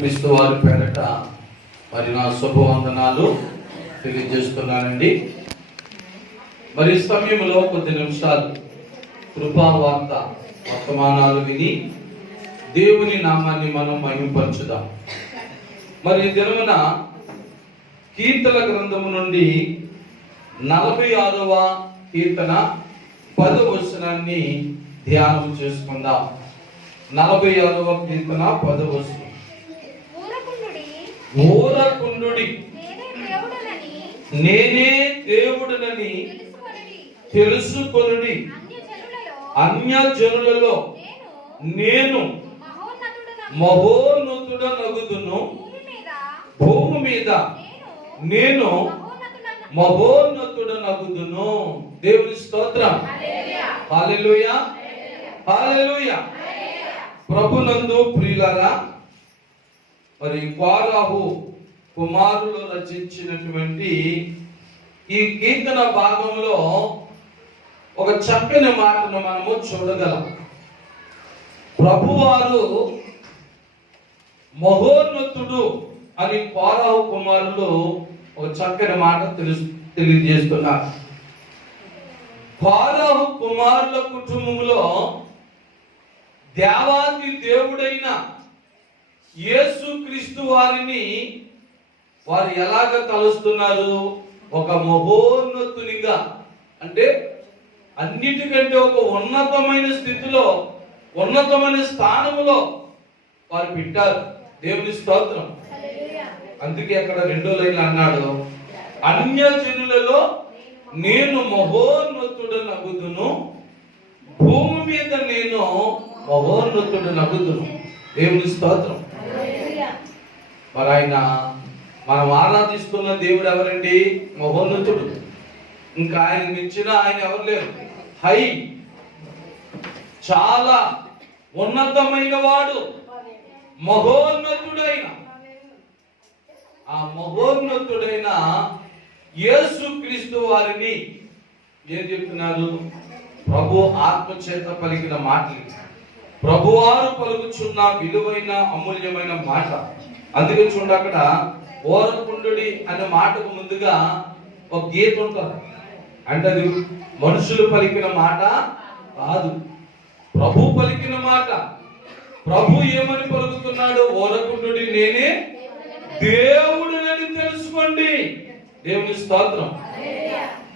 క్రీస్తు వారి పేరట మరి నా శుభవందనాలు తెలియజేస్తున్నానండి. మరి సమయంలో కొద్ది నిమిషాలు కృపావార్త వర్తమానాలు విని దేవుని నామాన్ని మనం మహిమపరచుదాం. మరి దినమున కీర్తన గ్రంథము నుండి 46వ కీర్తన 10వ వచనాన్ని ధ్యానం చేసుకుందాం. 46వ కీర్తన 10వ వచనం. ఊరకుండుడి, నేనే దేవుడనని తెలుసుకొనుడి. అన్య జనులలో నేను మహోన్నతుడనగుదును. భూమి మీద నేను మహోన్నతుడనగుదును. దేవుని స్తోత్రం. హల్లెలూయా, హల్లెలూయా. ప్రభునందు ప్రియులారా, మరి కోరాహు కుమారులు రచించినటువంటి ఈ కీర్తన భాగంలో ఒక చక్కని మాటను మనము చూడగలం. ప్రభువారు మహోన్నతుడు అని కోరాహు కుమారులు ఒక చక్కని మాట తెలియజేస్తున్నారు. కోరాహు కుమారుల కుటుంబంలో దేవాది దేవుడైన యేసుక్రీస్తు వారిని వారు ఎలాగ కలుస్తున్నారు? ఒక మహోన్నతునిగా, అంటే అన్నిటికంటే ఒక ఉన్నతమైన స్థితిలో, ఉన్నతమైన స్థానములో వారు పెట్టారు. దేవుని స్తోత్రం. అందుకే అక్కడ 2వ లైన్ అన్నాడు, అన్య జనులలో నేను మహోన్నతుడనగుదును, భూమి మీద నేను మహోన్నతుడనగుదును. దేవుని స్తోత్రం. మరి ఆయన మనం ఆరాధిస్తున్న దేవుడు ఎవరండి? మహోన్నతుడు. ఇంకా ఆయన మించిన ఆయన ఎవరు లేరు. హై, చాలా ఉన్నతమైన వాడు, మహోన్నతుడైన ఆ మహోన్నతుడైన యేసుక్రీస్తు వారిని ఏం చెప్తున్నారు? ప్రభు ఆత్మ చేత పలికిన మాటలు, ప్రభువారు పలుకుచున్న విలువైన అమూల్యమైన మాట. అందుకే చూడండి, అక్కడ ఓరకుండుడి అనే మాటకు ముందుగా ఒక గీత ఉంటుంది. అంటే అది మనుషులు పలికిన మాట కాదు, ప్రభు పలికిన మాట. ప్రభు ఏమని పలుకుతున్నాడు? ఓరకుండుడి, నేనే దేవుడినని తెలుసుకోండి. దేవుని స్తోత్రం.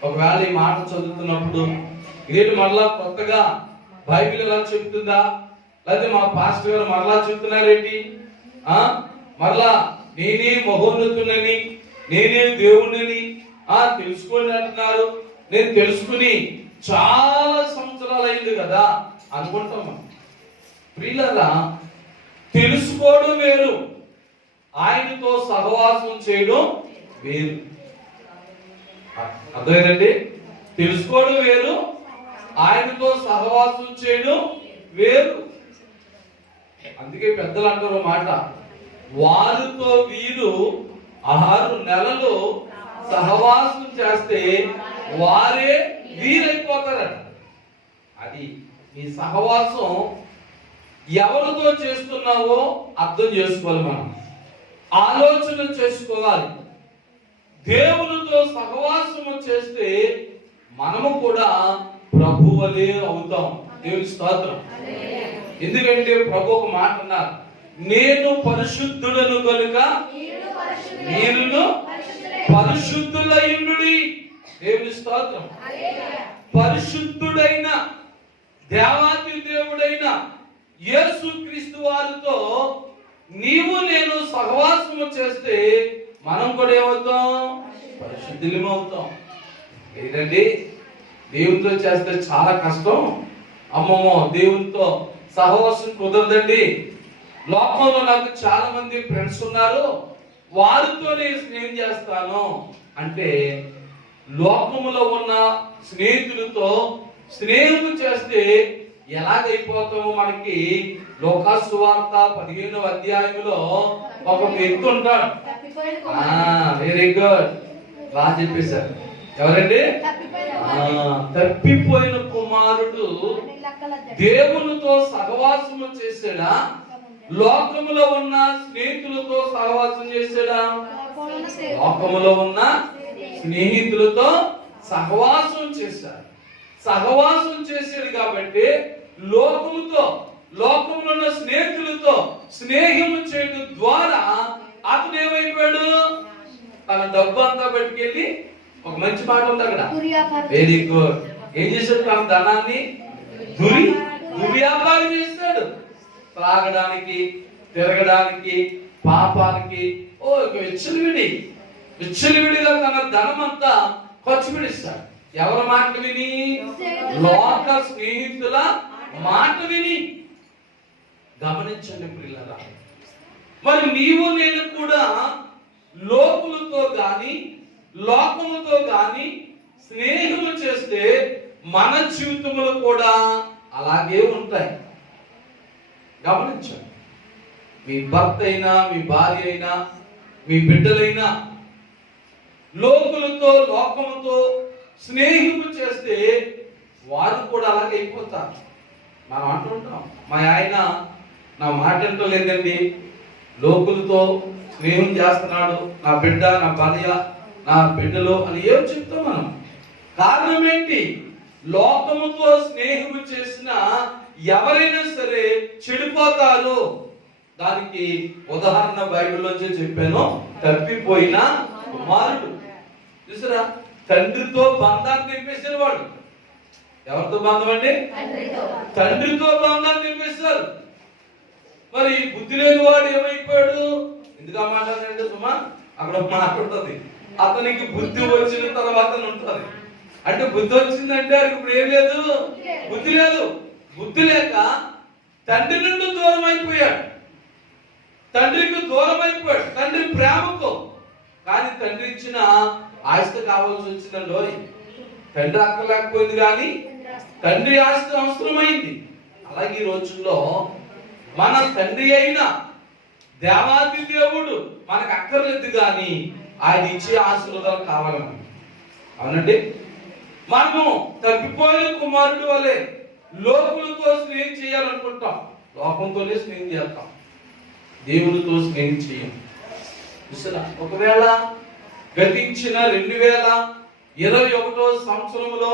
ఒకవేళ ఈ మాట చదువుతున్నప్పుడు ఇదేంటి మరలా కొత్తగా బైబిల్ ఎలా చెప్తుందా, లేకపోతే మా పాస్టర్ గారు మరలా చెప్తున్నారేంటి, మరలా నేనే మహోన్నతునని, నేనే దేవుడిని తెలుసుకోండి అంటున్నారు. నేను తెలుసుకుని చాలా సంవత్సరాలు అయింది కదా అనుకుంటాం. ప్రియులారా, తెలుసుకోవడం వేరు, ఆయనతో సహవాసం చేయడం వేరు. అర్థమైందండి? తెలుసుకోవడం వేరు, ఆయనతో సహవాసం చేయడం వేరు. అందుకే పెద్దలు అంటారు మాట, వారితో వీరు 6 నెలలు సహవాసం చేస్తే వారే వీరైపోతారట. అది ఈ సహవాసం ఎవరితో చేస్తున్నావో అర్థం చేసుకోవాలి. మనం ఆలోచన చేసుకోవాలి. దేవునితో సహవాసము చేస్తే మనము కూడా ప్రభువలే అవుతాం. దేవుని స్తోత్రం. ఎందుకంటే ప్రభు ఒక మాట అన్నారు, నేను పరిశుద్ధుడను కనుక మీరును పరిశుద్ధులయ్యుండుడి. దేవుని స్తోత్రం. పరిశుద్ధుడైన దేవాది దేవుడైన యేసుక్రీస్తు వారితో నీవు నేను సహవాసము చేస్తే మనం కూడా ఏమవుతాం? పరిశుద్ధులమవుతాం. లేదండి, దేవునితో చేస్తే చాలా కష్టం. అమ్మమ్మో, దేవునితో సహవాసం కుదరదండి. లోకంలో నాకు చాలా మంది ఫ్రెండ్స్ ఉన్నారు, వారితోనే స్నేహం చేస్తాను అంటే, లోకములో ఉన్న స్నేహితులతో స్నేహం చేస్తే ఎలాగైపోతామో మనకి లోకాసు సువార్త 15వ అధ్యాయంలో ఒక వ్యక్తి ఉంటాడు. వెరీ గుడ్, బాగా చెప్పేశారు. ఎవరండి? తప్పిపోయిన కుమారుడు దేవునితో సహవాసము చేసాడా? లోకములో ఉన్న స్నేహితులతో సహవాసం చేశాడా? లోకములో ఉన్న స్నేహితులతో సహవాసం చేశాడు. సహవాసం చేశాడు కాబట్టి లోకములో ఉన్న స్నేహితులతో స్నేహము చేయడం ద్వారా అతను ఏమైపోయాడు? తన డబ్బు అంతా పట్టుకెళ్ళి, ఒక మంచి మాట ఉంది అక్కడ, వెరీ గుడ్, ఏం చేశాడు? తన ధనాన్ని దుర్వ్యాపారం చేస్తాడు. త్రాగడానికి, తిరగడానికి, పాపానికి విచ్చలవిడిగా తన ధనం అంతా ఖర్చు పెడిస్తాడు. ఎవరి మాట విని? లోక స్నేహితుల మాట విని. గమనించండి ప్రియులారా, మరి నీవు నేను కూడా లోకులతో గాని లోకముతో గాని స్నేహము చేస్తే మన జీవితములు కూడా అలాగే ఉంటాయి. గమనించండి, మీ భర్త అయినా, మీ భార్య అయినా, మీ బిడ్డలైనా లోకముతో స్నేహము చేస్తే వారు కూడా అలాగే అయిపోతారు. మనం అంటుంటాం, మా ఆయన నా మాట లేదండి, లోకులతో స్నేహం చేస్తున్నాడు, నా బిడ్డ, నా భార్య, నా బిడ్డలు అని ఏం చెప్తాం మనం. కారణం ఏంటి? లోకముతో స్నేహము చేసిన ఎవరైనా సరే చెడిపోతారు. దానికి ఉదాహరణ బైబిల్లోంచి చెప్పాను, తప్పిపోయిన కుమారుడు. చూసారా, తండ్రితో బంధాన్ని తెంపేసిన వాడు. ఎవరితో బంధం అండి? తండ్రితో బంధాన్ని తెంపేశారు. మరి బుద్ధి లేని వాడు ఏమైపోయాడు? ఎందుకు ఆ మాట అంటే సుమా, అక్కడ మాట ఉంటుంది, అతనికి బుద్ధి వచ్చిన తర్వాత ఉంటుంది. అంటే బుద్ధి వచ్చిందంటే ఇప్పుడు ఏం లేదు, బుద్ధి లేదు. బుద్ధి లేక తండ్రి నుండి దూరం అయిపోయాడు, తండ్రికి దూరం అయిపోయాడు, తండ్రి ప్రేమకు. కానీ తండ్రి ఇచ్చిన ఆస్తి కావాల్సి వచ్చిందండి. తండ్రి అక్కలేకపోయింది కానీ తండ్రి ఆస్తి అవసరమైంది. అలాగే ఈ రోజుల్లో మన తండ్రి అయిన దేవాది దేవుడు మనకు అక్కర్లేదు కానీ ఆయన ఇచ్చే ఆశీర్వాదాలు కావాలి మనకి. అవునండి, మనము తప్పిపోయిన కుమారుడు వలె లోకులతో స్నేహం చేయాలనుకుంటాం, లోకంతోనే స్నేహం చేస్తాం, దేవునితో స్నేహం చేయం. ఒకవేళ గతించిన 2021 సంవత్సరంలో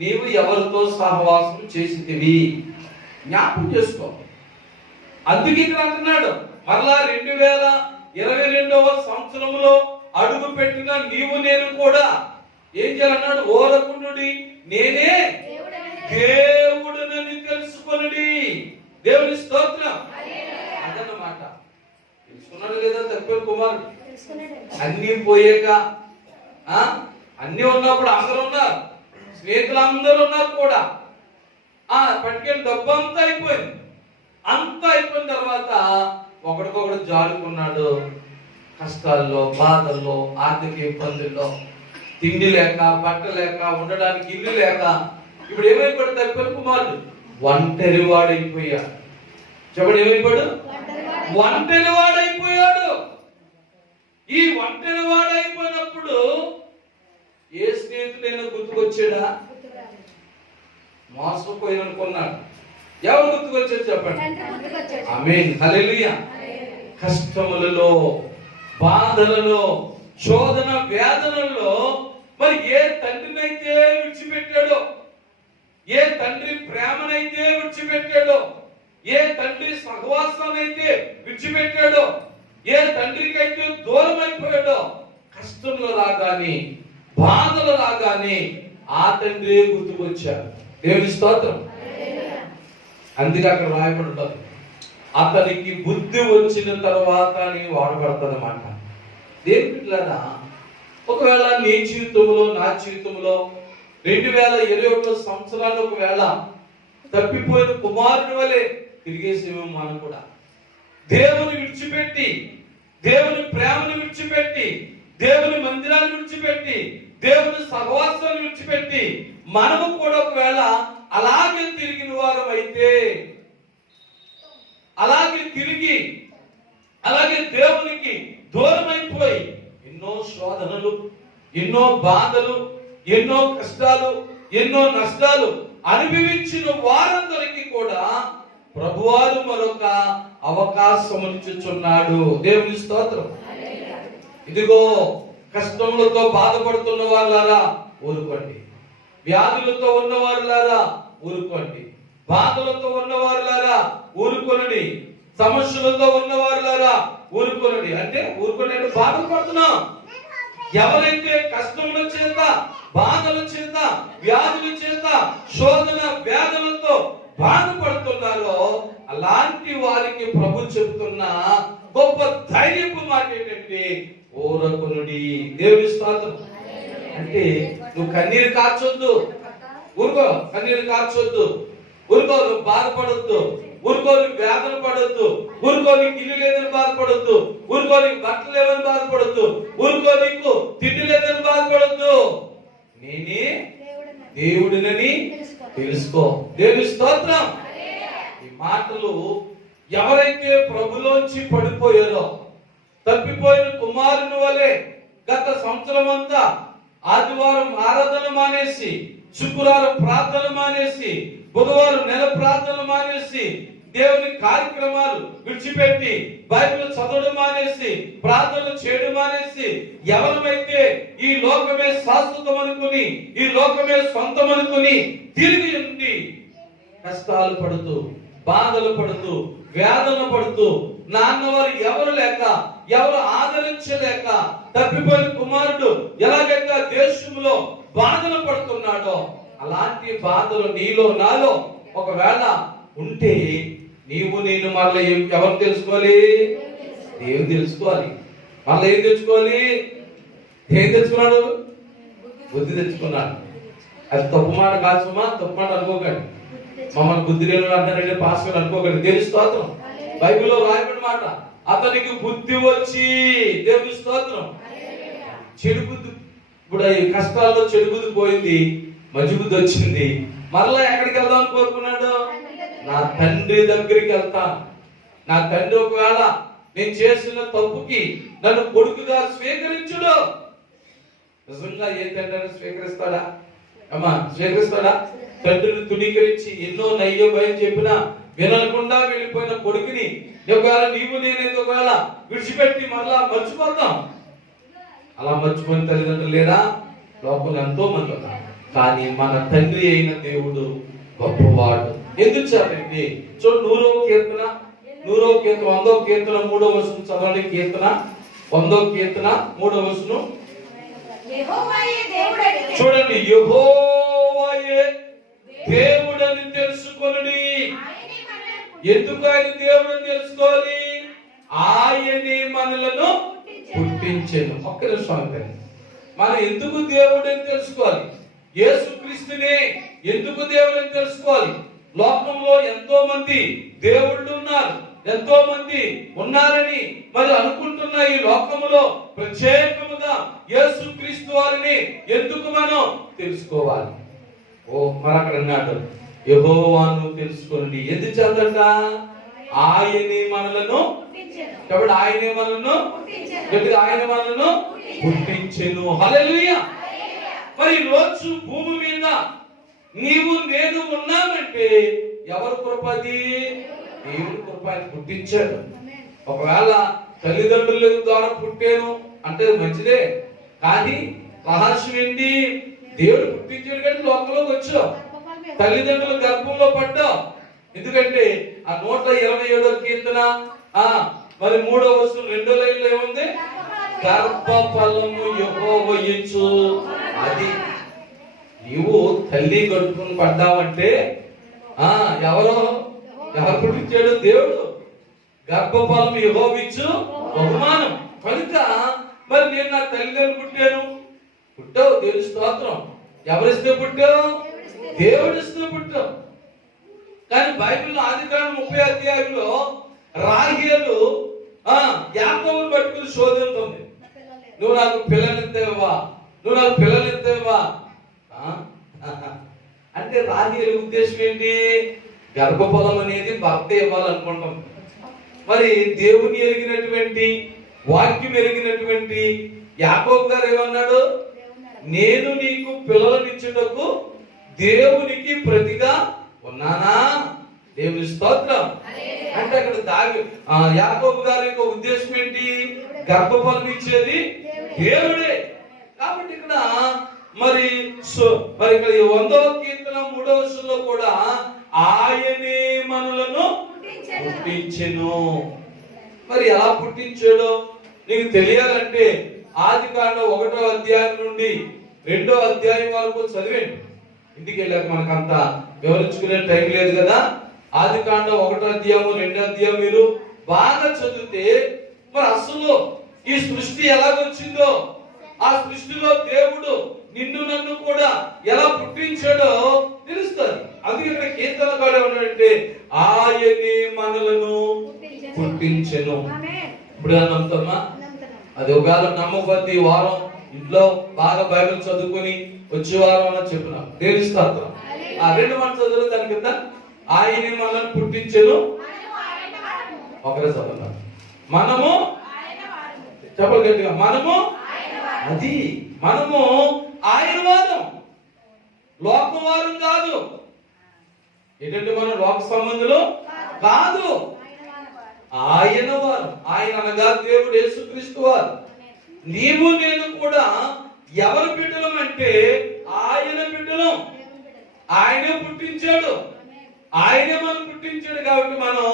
నీవు ఎవరితో సహవాసం చేసితివి జ్ఞాపకం చేసుకో. అందుకే ఇక్కడ అంటున్నాడు, మరలా 2022వ సంవత్సరంలో అడుగు పెట్టిన నీవు నేను కూడా ఏం చేయాలన్నాడు? ఓరకుండుడి, నేనే దేవుడనని తెలుసుకొనుడి. దేవుని స్తోత్రం. అదన్నమాట. తెలుసుకున్నాడు లేదా తప్పిన కుమారుడు? అన్ని పోయాక, అన్ని ఉన్నప్పుడు అందరూ ఉన్నారు, స్నేహితులు అందరూ ఉన్నారు కూడా, పట్టుకెళ్ళి డబ్బు అంతా అయిపోయింది. అంతా అయిపోయిన తర్వాత ఒకడికొకడు జారుకున్నాడు. కష్టాల్లో, బాధల్లో, ఆర్థిక ఇబ్బందుల్లో, తిండి లేక, బట్ట లేక, ఉండడానికి ఇల్లు లేక ఇప్పుడు ఏమైపోయాడు? తప్పిన కుమారుడు ఒంటరి వాడైపోయాడు. చెప్పడు, ఏమైపోయాడు? ఒంటరి వాడైపోయాడు. ఈ ఒంటరి వాడైపోయినప్పుడు ఏ స్నేహితుడైనా గుర్తుకొచ్చాడా? మోసపోయిన అనుకున్నాడు. ఎవరు గుర్తుకొచ్చారు చెప్పండి? ఆమేన్, హల్లెలూయా. కష్టములలో, బాధలలో, శోధన వేదనల్లో మరి ఏ తండ్రినైతే విడిచిపెట్టాడో, ఏ తండ్రి ప్రేమనైతే విడిచిపెట్టాడో, ఏ తండ్రి సహవాసానైతే విడిచిపెట్టాడో, ఏ తండ్రికైతే దూరం అయిపోయాడో, కష్టంలో రాగానే, బాధలు రాగానే ఆ తండ్రి గుర్తుకొచ్చాడు. దేవుని స్తోత్రం. అందుకే అక్కడ రాయబడి ఉంటుంది, అతనికి బుద్ధి వచ్చిన తర్వాత వాడబడుతుంది అన్నమాట. దేవుడిలారా, ఒకవేళ నీ జీవితంలో, నా జీవితంలో 2021 సంవత్సరాలు ఒకవేళ తప్పిపోయిన కుమారుని వలె తిరిగేసేమో మనం కూడా. దేవుని విడిచిపెట్టి, దేవుని ప్రేమను విడిచిపెట్టి, దేవుని మందిరాన్ని విడిచిపెట్టి, దేవుని సహవాసాన్ని విడిచిపెట్టి మనము కూడా ఒకవేళ అలాగే తిరిగిన వారం అయితే, అలాగే దేవునికి దూరం అయిపోయి ఎన్నో శోధనలు, ఎన్నో బాధలు, ఎన్నో కష్టాలు, ఎన్నో నష్టాలు అనుభవించిన వారందరికీ కూడా ప్రభువారు మరొక అవకాశం ఇచ్చుచున్నాడు. దేవుని స్తోత్రం. ఇదిగో కష్టములతో బాధపడుతున్న వాళ్ళారా ఊరుకోండి, వ్యాధులతో ఉన్నవారులారా ఊరుకోండి, బాధలతో ఉన్నవారులారా ఊరుకొనండి, సమస్యలతో ఉన్నవారులారా ఊరుకొనండి. అంటే ఊరుకొని బాధలు పడుతున్నాం. ఎవరైతే కష్టముల చేత, బాధల చేత, వ్యాధుల చేత, శోధన వేదనలతో బాధపడుతున్నారో అలాంటి వారికి ప్రభు చెబుతున్న గొప్ప ధైర్యపు మాట ఏంటంటే ఊరకునుడి. దేవుని స్తోత్రం. అంటే నువ్వు కన్నీరు కార్చొద్దు, ఊరుకో. కన్నీరు కార్చొద్దు, ఊరుకో. నువ్వు బాధపడొద్దు, ఊరుకో. నీకు వేదన పడొద్దు, ఊరుకో. నీకు ఇల్లు లేదని బాధపడొద్దు, ఊరుకో. నీకు బట్టలు లేవని బాధపడొద్దు, ఊరుకో. నీకు తిండి లేదని బాధపడొద్దు. నేనే దేవుడినని తెలుసుకో. దేవుని స్తోత్రం. ఈ మాటలు ఎవరైతే ప్రభులోంచి పడిపోయారో, తప్పిపోయిన కుమారుని వలె గత సంవత్సరం అంతా ఆదివారం ఆరాధన మానేసి, శుక్రవారం ప్రార్థన మానేసి, బుధవారం నెల ప్రార్థన మానేసి, దేవుని కార్యక్రమాలు విడిచిపెట్టి, బైబిల్ చదవడం మానేసి, ప్రార్థనలు చేయడం మానేసి, ఎవరైతే ఈ లోకమే శాశ్వతం అనుకుని, ఈ లోకమే సొంతం అనుకుని తిరిగి ఉండి కష్టాలు పడుతూ, బాధలు పడుతూ, వేదన పడుతూ, నాన్నవారు ఎవరు లేక, ఎవరు ఆదరించలేక తప్పిపోయిన కుమారుడు ఎలాగైతే దేశంలో బాధలు పడుతున్నాడో అలాంటి బాధలు నీలో నాలో ఒకవేళ ఉంటే నీవు నేను మళ్ళీ ఎవరు తెలుసుకోవాలి? దేవుడు తెలుసుకోవాలి. మళ్ళీ ఏం తెచ్చుకోవాలి? ఏం తెచ్చుకున్నాడు? బుద్ధి తెచ్చుకున్నాడు. అది తప్పు మాట కాల్సమా, తప్పు మాట అనుకోకండి. మమ్మల్ని బుద్ధి లేని అంటారంటే పాస్టర్ అనుకోకండి. దేవుని స్తోత్రం. బైబిల్లో రాయబడిన మాట, అతనికి బుద్ధి వచ్చి. దేవుని స్తోత్రం. చెడు బుద్ధి, ఇప్పుడు ఈ కష్టాల్లో చెడు బుద్ధి పోయింది, మంచి బుద్ధి వచ్చింది. మరలా ఎక్కడికి వెళ్దాం కోరుకున్నాడు? నా తండ్రి దగ్గరికి వెళ్తాను. నా తండ్రి ఒకవేళ నేను చేసిన తప్పుకి నన్ను కొడుకుగా స్వీకరించుడు. నిజంగా ఏ తండ్రి స్వీకరిస్తాడా? అమ్మా స్వీకరిస్తాడా? తండ్రిని తుణీకరించి ఎన్నో నయ్యో భయం చెప్పినా వినకుండా వెళ్ళిపోయిన కొడుకుని ఒకవేళ నీవు నేనేది ఒకవేళ విడిచిపెట్టి మరలా మర్చిపోతాం. అలా మర్చిపోయిన తల్లిదండ్రులు లేరా? లోపల ఎంతో మంది ఉన్నారు. కానీ మన తండ్రి అయిన దేవుడు గొప్పవాడు. ఎందుకు చెప్పండి? చూడు, 100వ కీర్తన 100వ కీర్తన 100వ కీర్తన 3వ వచనం చదవండి. కీర్తన 100వ కీర్తన 3వ వచనం చూడండి. యెహోవాయే దేవుడని తెలుసుకొనుడి. ఎందుకు ఆయన దేవుడని తెలుసుకోవాలి? ఆయనే మనలను పుట్టించెను. ఒక్క నిమిషం అంటారు. మనం ఎందుకు దేవుడని తెలుసుకోవాలి? యేసుక్రీస్తునే ఎందుకు దేవుడని తెలుసుకోవాలి? లోకంలో ఎంతో మంది దేవుళ్ళు ఉన్నారు, ఎంతో మంది ఉన్నారని మరి అనుకుంటున్న ఈ లోకములో ప్రత్యేకముగా యేసుక్రీస్తు వారిని ఎందుకు మనం తెలుసుకోవాలి? మరి అక్కడ అన్నాడు, యెహోవాను తెలుసుకోండి. ఎందుకు చదవంట? ఆయనే మనలను, కాబట్టి ఆయనే మనలను, ఆయన మనలను పుట్టించెను. హల్లెలూయా. మరి రోజు భూమి మీద నీవు నేను ఉన్నామంటే ఎవరు కృపది? దేవుడి కృప. పుట్టించాడు. ఒకవేళ తల్లిదండ్రుల ద్వారా పుట్టాను అంటే మంచిదే, కానీ రహస్యం ఏంటి? దేవుడు పుట్టించాడు కానీ లోకంలోకి వచ్చావు, తల్లిదండ్రుల గర్భంలో పడ్డావు. ఎందుకంటే ఆ 127వ కీర్తన మరి 3వ వచనం 2వ లైన్లో ఏముంది? గర్భఫలము యెహోవా ఇచ్చు. అది నీవు తల్లి గడుపుకుని పడ్డావంటే ఎవరు పుట్టించాడు? దేవుడు. గర్భఫలం యెహోవా ఇచ్చు బహుమానం. కనుక మరి నేను నా తల్లిదండ్రులు పుట్టావు. దేవుని స్తోత్రం. ఎవరిస్తే పుట్టావు? దేవుడిస్తే పుట్టావు. కానీ బైబిల్లో ఆదికాండం 30వ అధ్యాయంలో రాహేలు యాకోబును పట్టుకుని శోధిస్తుంది. నువ్వు నాకు పిల్లలెత్తేవా, నువ్వు నాకు పిల్లలెత్తేవా అంటే రాహేలు ఉద్దేశం ఏంటి? గర్భఫలం అనేది భర్త ఇవ్వాలనుకుంటాం. మరి దేవుని ఎరిగినటువంటి, వాక్యం ఎరిగినటువంటి యాకోబు గారు ఏమన్నాడు? నేను నీకు పిల్లలనిచ్చుటకు దేవునికి ప్రతిగా ఉన్నానా? దేవుని స్తోత్రం. అంటే అక్కడ యాకోబు గారి యొక్క ఉద్దేశం ఏంటి? గర్భఫలం ఇచ్చేది దేవుడే. కాబట్టి ఇక్కడ మరి ఇక్కడ 100వ కీర్తన 3వ వచనంలో కూడా ఆయనే మనలను పుట్టించెను. మరి ఎలా పుట్టించాడో నీకు తెలియాలంటే ఆదికాండం 1వ అధ్యాయం నుండి 2వ అధ్యాయం వరకు చదివేండి. ఇంటికి వెళ్ళాక మనకంత వివరించుకునే టైం లేదు కదా. ఆదికాండం 1వ అధ్యాయం 2వ అధ్యాయం మీరు బాగా చదివితే మరి అసలు ఈ సృష్టి ఎలాగొచ్చిందో, ఆ సృష్టిలో దేవుడు నిన్ను నన్ను కూడా ఎలా పుట్టించాడో తెలుస్తుంది. అందుకే ఇక్కడ కీర్తనకాడు ఏమన్నాడంటే ఆయనే మనలను పుట్టించెను. ఇప్పుడు నమ్ముతామా? అది ఒకవేళ నమ్మకపోతే ఈ వారం ఇంట్లో బాగా బైబిల్ చదువుకొని వచ్చే వారం అన్న చెప్పిన తెలుస్తారు. ఆ 2 మాట చదువు దాని కింద ఆయనే మనల్ని పుట్టించెను. ఒకరే చదువుతారు. మనము చెప్పలు గట్టిగా, మనము అది మనము ఆయన వారం, లోకవారం కాదు. ఏంటంటే మనం లోక సంబంధులు కాదు, ఆయన వారు. ఆయన అనగా దేవుడు యేసుక్రీస్తు వారు. నీవు నేను కూడా ఎవరి బిడ్డలం అంటే ఆయన బిడ్డలం. ఆయనే పుట్టించాడు, ఆయనే మనం పుట్టించాడు కాబట్టి మనం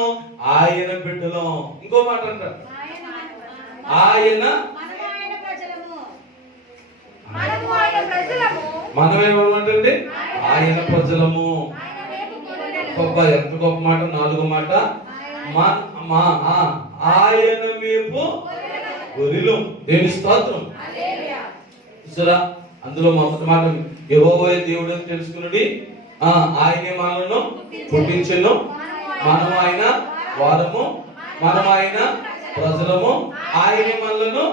ఆయన బిడ్డలం. ఇంకో మాట అంటారు ఆయన మనమేమంటే ఆయన ప్రజలము. గొప్ప, ఎంత గొప్ప మాట. 4వ మాట ఆయన మేపు గొర్రెలు. దేవుని స్తోత్రం. చూసారా, అందులో మొదటి మాట యెహోవా దేవుడు అని తెలుసుకున్నది. ఆయనే మనలను పుట్టించెను. మనం ఆయన వారము, మనం ఆయన ప్రజలము. ఆయనే మనలను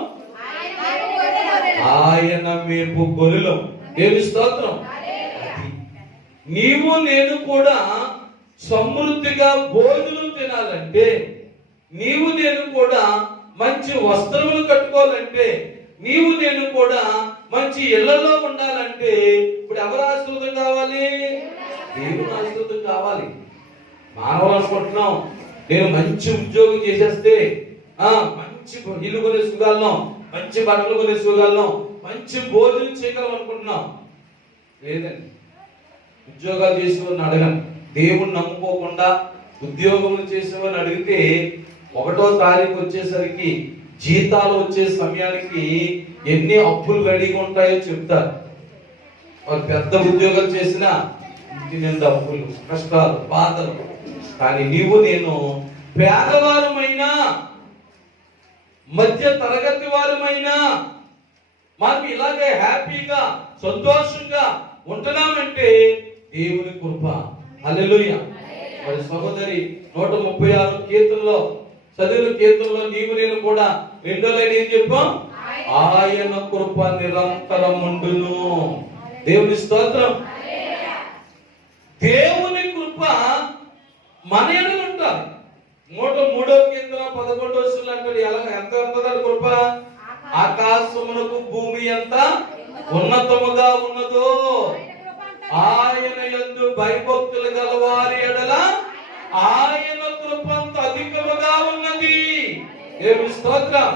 ఆయన మేపు గొర్రెలు. దేవుని స్తోత్రం. నీవు నేను కూడా సమృద్ధిగా భోజనం తినాలంటే, నీవు నేను కూడా మంచి వస్త్రములు కట్టుకోవాలంటే, నీవు నేను కూడా మంచి ఇళ్లలో ఉండాలంటే ఇప్పుడు ఎవరు ఆశీర్వాదం కావాలి? దేవుని ఆశీర్వాదం కావాలి. మానవులు అనుకుంటున్నాం నేను మంచి ఉద్యోగం చేసేస్తే మంచి ఇల్లు కొనేసుకోగలను, మంచి బట్టలు కొనేసుకోగలను, మంచి భోజనం చేయగలం అనుకుంటున్నాం. లేదండి. ఉద్యోగాలు చేసేవారిని అడగండి. దేవుణ్ణి నమ్ముకోకుండా ఉద్యోగములు చేసేవారిని అడిగితే 1వ తారీఖు వచ్చేసరికి జీతాలు వచ్చే సమయానికి ఎన్ని అప్పులు రెడీగా ఉంటాయో చెప్తారు. వాళ్ళు పెద్ద ఉద్యోగాలు చేసినా ఇంటి నిండా అప్పులు, కష్టాలు, బాధలు. కానీ నీవు నేను పేదవారమైనా మధ్య తరగతి వారమైనా మనకి ఇలాగే హ్యాపీగా సంతోషంగా ఉంటున్నామంటే దేవుని కృప. హల్లెలూయా. మరి సహోదరి 136 కీర్తనలో చదివిన కీర్తనలో నీవు నేను కూడా 2వ లైన్ ఏం చెప్పాం? ఆయన కృప నిరంతరం ఉండును. దేవుని స్తోత్రం. దేవుని కృప మన ఎడల ఉంటారు. 103వ కీర్తన 11వ వచనం అంటాడు ఎంత ఉంటుందండి కృప? ఆకాశమునకు భూమి ఎంత ఉన్నతముగా ఉన్నదో ఆయన యందు భయభక్తులు గలవారి ఎడల ఆయన కృప అంత అధికముగా ఉన్నది. దేవుని స్తోత్రం.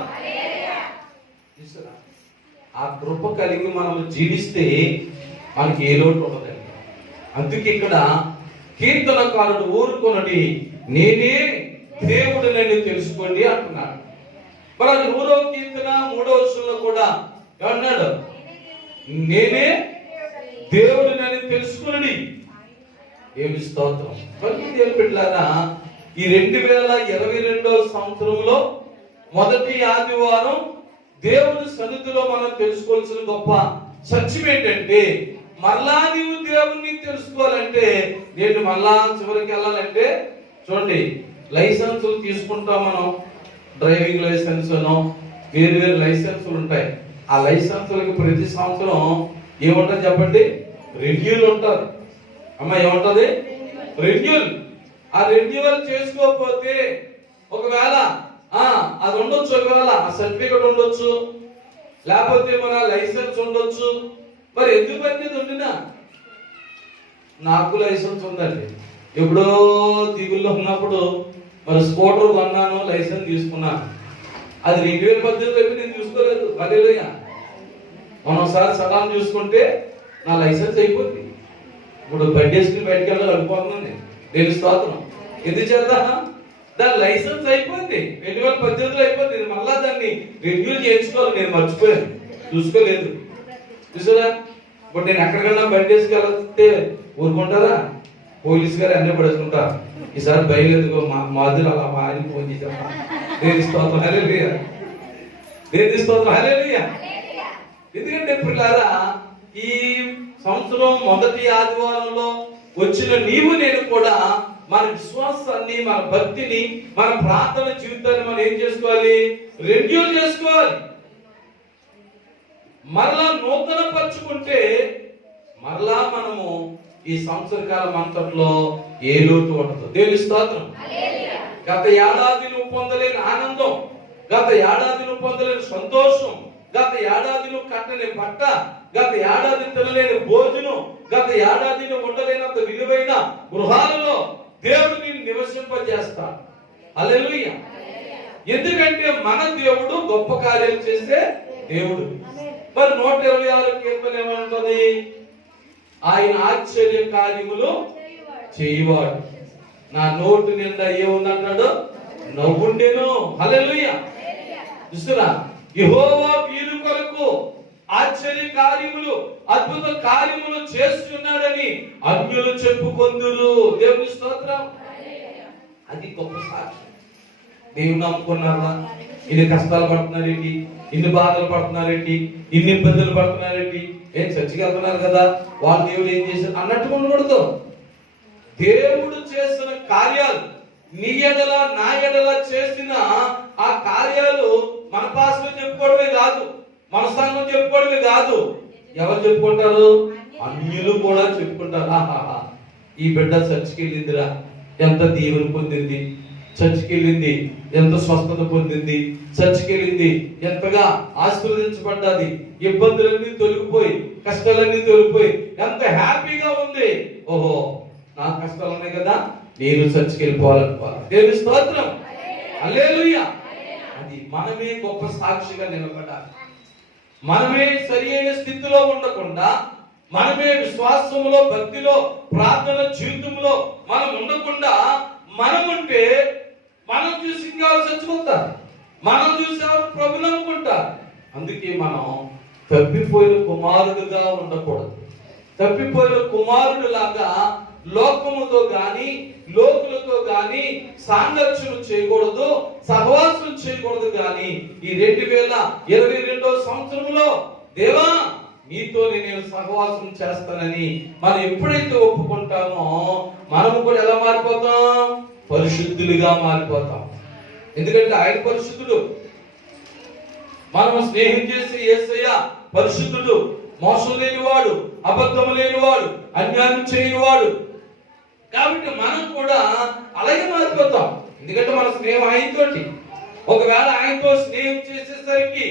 ఆ కృప కలిగి మనం జీవిస్తే మనకి ఏ లోటు ఉండదండి. అందుకే ఇక్కడ కీర్తనకారుడు ఊరుకొనడి నేనే దేవుడిని తెలుసుకోండి అంటున్నాడు. మరి అది 100వ కీర్తన 3వ వచనంలో కూడా ఏమన్నాడు? నేనే దేవుడిని తెలుసుకుని. ఏమి స్తోత్రం. దేవుని బిడ్డలారా, ఈ 2022వ సంవత్సరంలో మొదటి ఆదివారం దేవుని సన్నిధిలో మనం తెలుసుకోవాల్సిన గొప్ప సత్యం ఏంటంటే, మరలా నీవు దేవుణ్ణి తెలుసుకోవాలంటే నేను మరలా చివరికి వెళ్ళాలంటే చూడండి, లైసెన్సులు తీసుకుంటాం మనం. డ్రైవింగ్ లైసెన్స్ వేరు వేరు లైసెన్సులు ఉంటాయి. ఆ లైసెన్సులకి ప్రతి సంవత్సరం ఏముంటుంది చెప్పండి? రెన్యూల్ ఉంటారు. అమ్మ ఏముంటది? రెన్యూల్. ఆ రెన్యూవల్ చేసుకోకపోతే ఒకవేళ అది ఉండొచ్చు, ఒకవేళ ఆ సర్టిఫికేట్ ఉండొచ్చు, లేకపోతే మన లైసెన్స్ ఉండొచ్చు. మరి ఎందుకు పనిచేది ఉండినా? నాకు లైసెన్స్ ఉందండి, ఎప్పుడో దిగుల్లో ఉన్నప్పుడు మరి స్కూటర్ కొన్నాను, లైసెన్స్ తీసుకున్నాను. అది 2018 అయిపోయి నేను చూసుకోలేదు. హల్లెలూయా. మనం ఒకసారి సలాం చూసుకుంటే నా లైసెన్స్ అయిపోద్ది. ఇప్పుడు బండి వేసుకుని బయటకు వెళ్ళాలి అనుకుంటున్నాను నేను. దేవుని స్తోత్రం. ఎందుకు చేద్దాం? దాని లైసెన్స్ అయిపోయింది, 2018 అయిపోయింది. నేను మళ్ళా దాన్ని రెన్యూ చేయించుకోవాలి. నేను మర్చిపోయాను, చూసుకోలేదు. చూసారా? ఇప్పుడు నేను ఎక్కడికన్నా బండి వేసుకెళ్తే ఊరుకుంటారా? పోలీసు గారు అన్నీ పడేసుకుంటారు. ఈసారి బయలుదేరు మాధురు అలా మా ఆయన ఫోన్ చేశారు. దేవుని స్తోత్రం. హల్లెలూయా. దేవుని స్తోత్రం. హల్లెలూయా. ఎందుకంటే పిల్లారా, ఈ సంవత్సరం మొదటి ఆదివారంలో వచ్చిన నీవు నేను కూడా మన విశ్వాసాన్ని, మన భక్తిని, మన ప్రార్థన జీవితాన్ని మనం ఏం చేసుకోవాలి? రెన్యూ చేసుకోవాలి. మరలా నూతన పరుచుకుంటే మరలా మనము ఈ సంవత్సర కాలం అంతట్లో ఏ లోటు ఉండదు. దేవుని స్తోత్రం. గత ఏడాది నువ్వు పొందలేని ఆనందం, గత ఏడాది నువ్వు పొందలేని సంతోషం, గత ఏడాది నువ్వు కట్టని బట్ట, గత ఏడాది తినలేని భోజనం, గత ఏడాది నువ్వు ఉండలేనంత విలువైన గృహాలలో దేవుడు నిన్ను నివసింపజేస్తాడు. హల్లెలూయా. ఎందుకంటే మన దేవుడు గొప్ప కార్యాలు చేసే దేవుడు. మరి 126 కీర్తన ఏమంటుంది? ఆయన ఆశ్చర్య కార్యములు చేయవాడు. నా నోటు నిండా ఏముందంటాడు? నవ్వుండెను. హల్లెలూయా. చూస్తున్నా, యెహోవా వీరి కొరకు ఆశ్చర్య కార్యములు, అద్భుత కార్యములు చేస్తున్నాడని అన్యులు చెప్పుకొందురు. దేవుని స్తోత్రం. అది గొప్ప సాక్ష్యం. దేవుని నమ్ముకున్నారా? ఇన్ని కష్టాలు పడుతున్నారేంటి, ఇన్ని బాధలు పడుతున్నారేంటి, ఇన్ని ఇబ్బందులు పడుతున్నారేంటి, ఏం చర్చికి వెళ్తున్నారు కదా, వాళ్ళు దేవుడు ఏం చేశారు అన్నట్టు ఉండకూడదు. దేవుడు చేసిన కార్యాలు, నీ ఎడల నా ఎడల చేసిన ఆ కార్యాలు మన భాషలో చెప్పుకోవడమే కాదు, మన సంఘం చెప్పుకోవడమే కాదు. ఎవరు చెప్పుకుంటారు? అన్యులు కూడా చెప్పుకుంటారు. ఆహాహా, ఈ బిడ్డ చర్చికి వెళ్ళిందిరా, ఎంత దీవెన పొందింది, చర్చికి వెళ్ళింది ఎంత స్వస్థత పొందింది, చర్చికి వెళ్ళింది ఎంతగా ఆశీర్వదించబడ్డది, ఇబ్బందులన్నీ తొలగిపోయి, కష్టాలన్నీ తొలగిపోయి ఎంత హ్యాపీగా ఉంది. ఓహో, నా కష్టాలు ఉన్నాయి కదా, నేను చర్చికి వెళ్ళిపోవాలనుకోవాలి. దేవుని స్తోత్రం. హల్లెలూయా. అది మనమే గొప్ప సాక్షిగా నిలబడాలి. మనమే సరి అయిన స్థితిలో ఉండకుండా, మనమే విశ్వాసంలో, భక్తిలో, ప్రార్థన జీవితంలో మనం ఉండకుండా మనం ఉంటే మనం చూసి ఇంకా చచ్చిపోతారు, మనం చూసి ప్రభుని నమ్ముకుంటారు. అందుకే మనం తప్పిపోయిన కుమారుడుగా ఉండకూడదు. తప్పిపోయిన కుమారుడు లాగా లోకముతో గాని, లోకులతో గాని సాంగత్యం చేయకూడదు, సహవాసం చేయకూడదు. గాని ఈ 2022వ సంవత్సరంలో దేవా నీతో నేను సహవాసం చేస్తానని మనం ఎప్పుడైతే ఒప్పుకుంటామో మనము కూడా ఎలా మారిపోతాం? పరిశుద్ధులుగా మారిపోతాం. ఎందుకంటే ఆయన పరిశుద్ధుడు. మనం స్నేహం చేసే యేసయ్య పరిశుద్ధుడు, మోసం లేనివాడు, అబద్ధము లేనివాడు, అన్యాయం చేయనివాడు. కాబట్టి మనం కూడా అలాగే మారిపోతాం. ఎందుకంటే మన స్నేహం ఆయనతోటి. ఒకవేళ ఆయనతో స్నేహం చేసేసరికి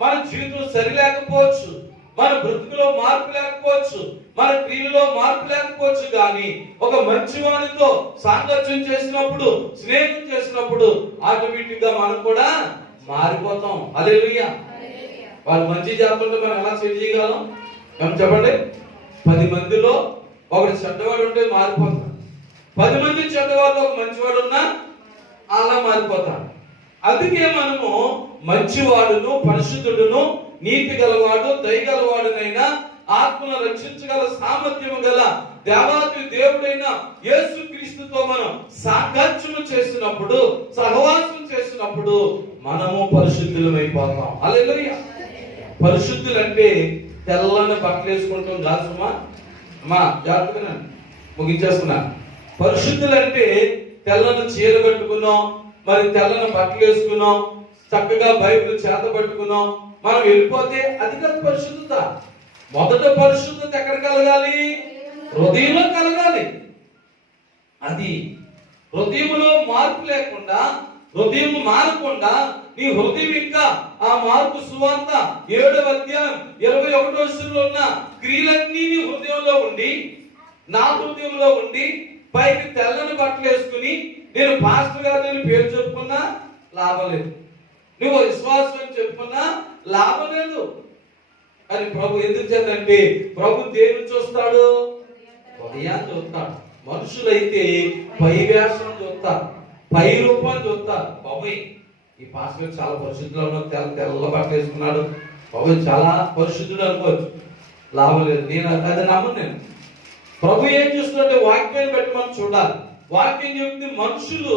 మన జీవితం సరిలేకపోవచ్చు, మన బ్రతుకులో మార్పు లేకపోవచ్చు, మన క్రియలో మార్పు లేకపోవచ్చు. కానీ ఒక మంచి వానితో సాంగత్యం చేసినప్పుడు, స్నేహం చేసినప్పుడు ఆటోమేటిక్ గా మనం కూడా మారిపోతాం. హల్లెలూయా. వాళ్ళు మంచి చేస్తుంటే మనం ఎలా సెట్ చేయగలం? చెప్పండి. 10 మందిలో ఒకటి చెడ్డవాడు ఉంటే మారిపోతాం. 10 మంది చెడ్డవాళ్ళు ఒక మంచివాడు ఉన్నా అలా మారిపోతాం. అందుకే మనము మంచివాడును, పరిశుద్ధుడును, నీతి గలవాడు, దయగలవాడునైనా ఆత్మను రక్షించగల సామర్థ్యము గల దేవాది దేవుడైన యేసు క్రీస్తుతో మనం సాంగత్యం చేసినప్పుడు, సహవాసం చేసినప్పుడు మనము పరిశుద్ధులమైపోతాం. హల్లెలూయా. పరిశుద్ధులు అంటే తెల్లని బట్టలు వేసుకుంటాం కాదుమా? అమ్మా జాగ్రత్తగా ముగించేస్తున్నా. పరిశుద్ధులు అంటే తెల్లని చీర కట్టుకున్నాం, మరి తెల్లని బట్టలు వేసుకున్నాం, చక్కగా బైబిల్ చేత పట్టుకున్నాం, మనం వెళ్ళిపోతే అది కాదు పరిశుద్ధత. మొదట పరిశుద్ధత ఎక్కడ కలగాలి? హృదయంలో కలగాలి. అది హృదయంలో మార్పు లేకుండా, హృదయం మారకుండా, నీ హృదయం ఇంకా ఆ మార్పు సువార్త 7వ అధ్యాయం 21వ వచనంలో ఉన్న క్రియలన్నీ నీ హృదయంలో ఉండి, నా హృదయంలో ఉండి పైకి తెల్లని బట్టలు వేసుకుని నేను పాస్టర్ గారు నేను పేరు చెప్పుకున్నా లాభం లేదు, నువ్వు విశ్వాసం అని చెప్పుకున్నా లాభం లేదు. అని ప్రభు ఎందుకు చేద్దంటే ప్రభు దేని చూస్తాడు? హృదయాన్ని చూస్తాడు. మనుషులైతే పై వేషం చూస్తారు, పై రూపాన్ని చూస్తారు. బాబోయ్ ఈ పాస్టర్ చాలా పరిశుద్ధులు ఉన్నాడు, తెల్ల బట్టలు వేసుకున్నాడు, బాబోయ్ చాలా పరిశుద్ధుడు అనుకోవచ్చు. లాభం లేదు. నేను అది నమ్మను. నేను ప్రభు ఏం చూస్తుంటే వాక్యాన్ని బట్టి మనం చూడాలి. వాక్యం చెప్తే మనుషులు